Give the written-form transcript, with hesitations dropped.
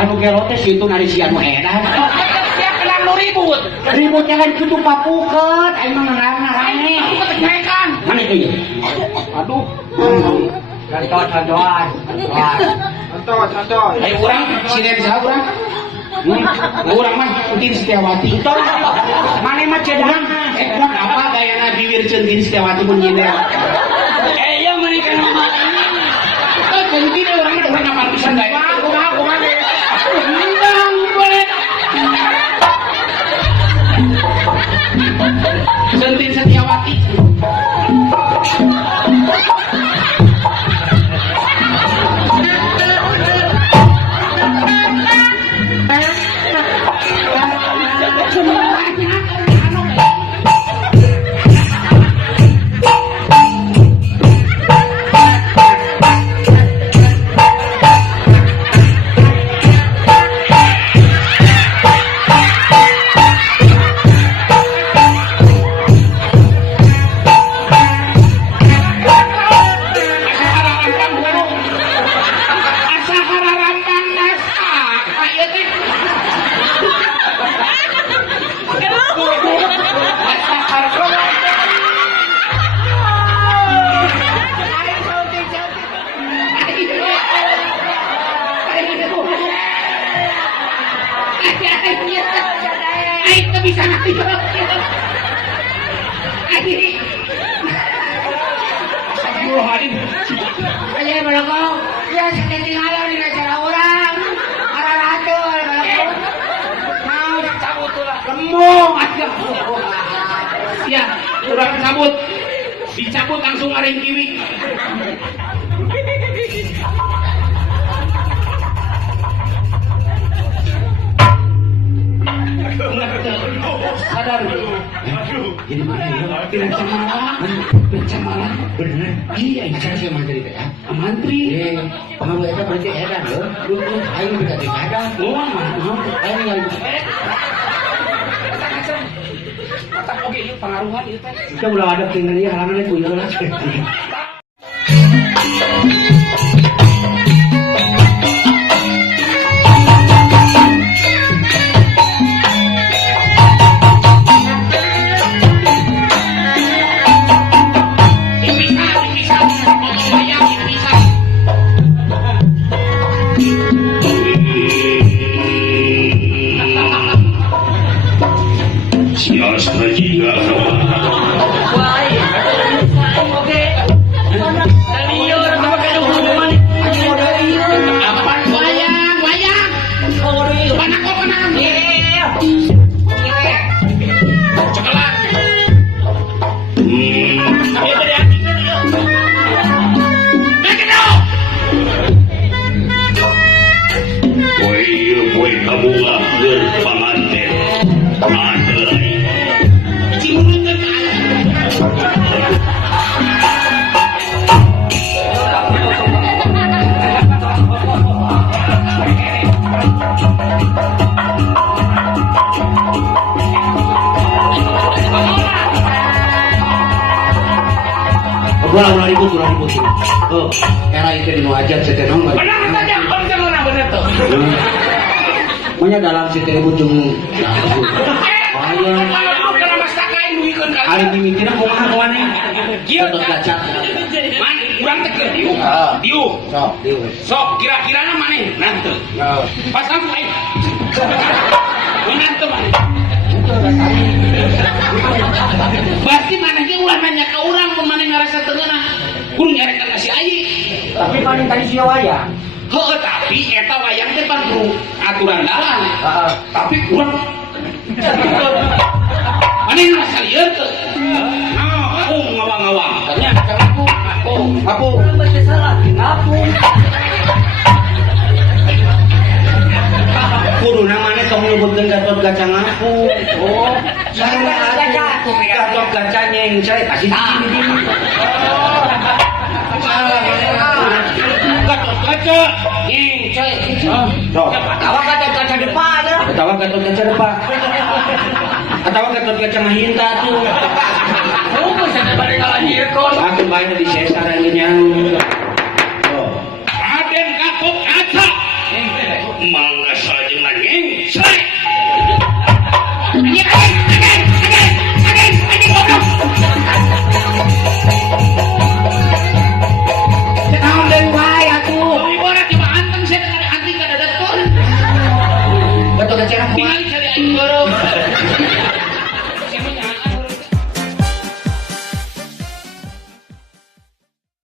Anu gelo teh situ nari si anu edan. Dia kenal lu ribut. Ribut jangan kudu papuket, aing mah ngarana rame. Kan. Mana itu ya? Aduh. Contoh. Ayo urang sini bisa urang. Urang mah Tin Setiawati. Mana mah cedang? Urang apa gayana bibir Tin Setiawati mun nyender. Iya mereka nama ini. Jadi dia orangnya udah ngapain pisan gak? Kumaha. Endang boleh. Sentin Setiawati. Bisa nanti Astagfirullahaladzim. Aja balakong, ya seketinggalan di acara orang. Arah-aratul balakong. Mau cabut tuh lah. Lembong aja. Ya, urang cabut. Dicabut langsung ngaring kiwi. Sadar ini mana tidak cemalang bener iya ini saya mantri teh mantri pengawal itu berarti edan loh lu ayo kita dikadang mau ayo ngali Kata oke itu pengaruhan itu teh. kita udah ada tinggalnya halangannya punya lah. Ulah ribut. Oh, era itu di wajah setenong. Benar tuh. Manya dalam setenong jeung. Ayo. Kalau mas takain duikeun kali. Ari mimitina kumaha nih? Kieu gaca. Man, urang teh keur diu. Sok kira-kirana maneh nanti. Pas langsung aing. Nanti maneh. Pasti manehnya ulah nanya ke urang pemane ngarasa teungeunah. Kudu nyarekan ka si Ayi. Tapi paling tadi sia wayang. Heuh, tapi eta wayang teh pan kudu aturan dalan. Tapi urang maneh ngarasa lieur teu. Aku ngawang-ngawang. Ternyata aku. Baca salah, aku. Kudu namanya tong nyebutkeun Gatot Kaca ngaku. Oh, Gatot Kaca nyengcai kasih gini. Gatot Kaca nyengcai. Tawa Gatot Kaca depan ya. Atawa Gatot Kaca depan. Atawa Gatot Kaca ngahinta tuh. Oh, bisa bari ngalahirkeun. Aku bae di sesar yang nyang. Raden Gatot mangga saja nanyeng. Saya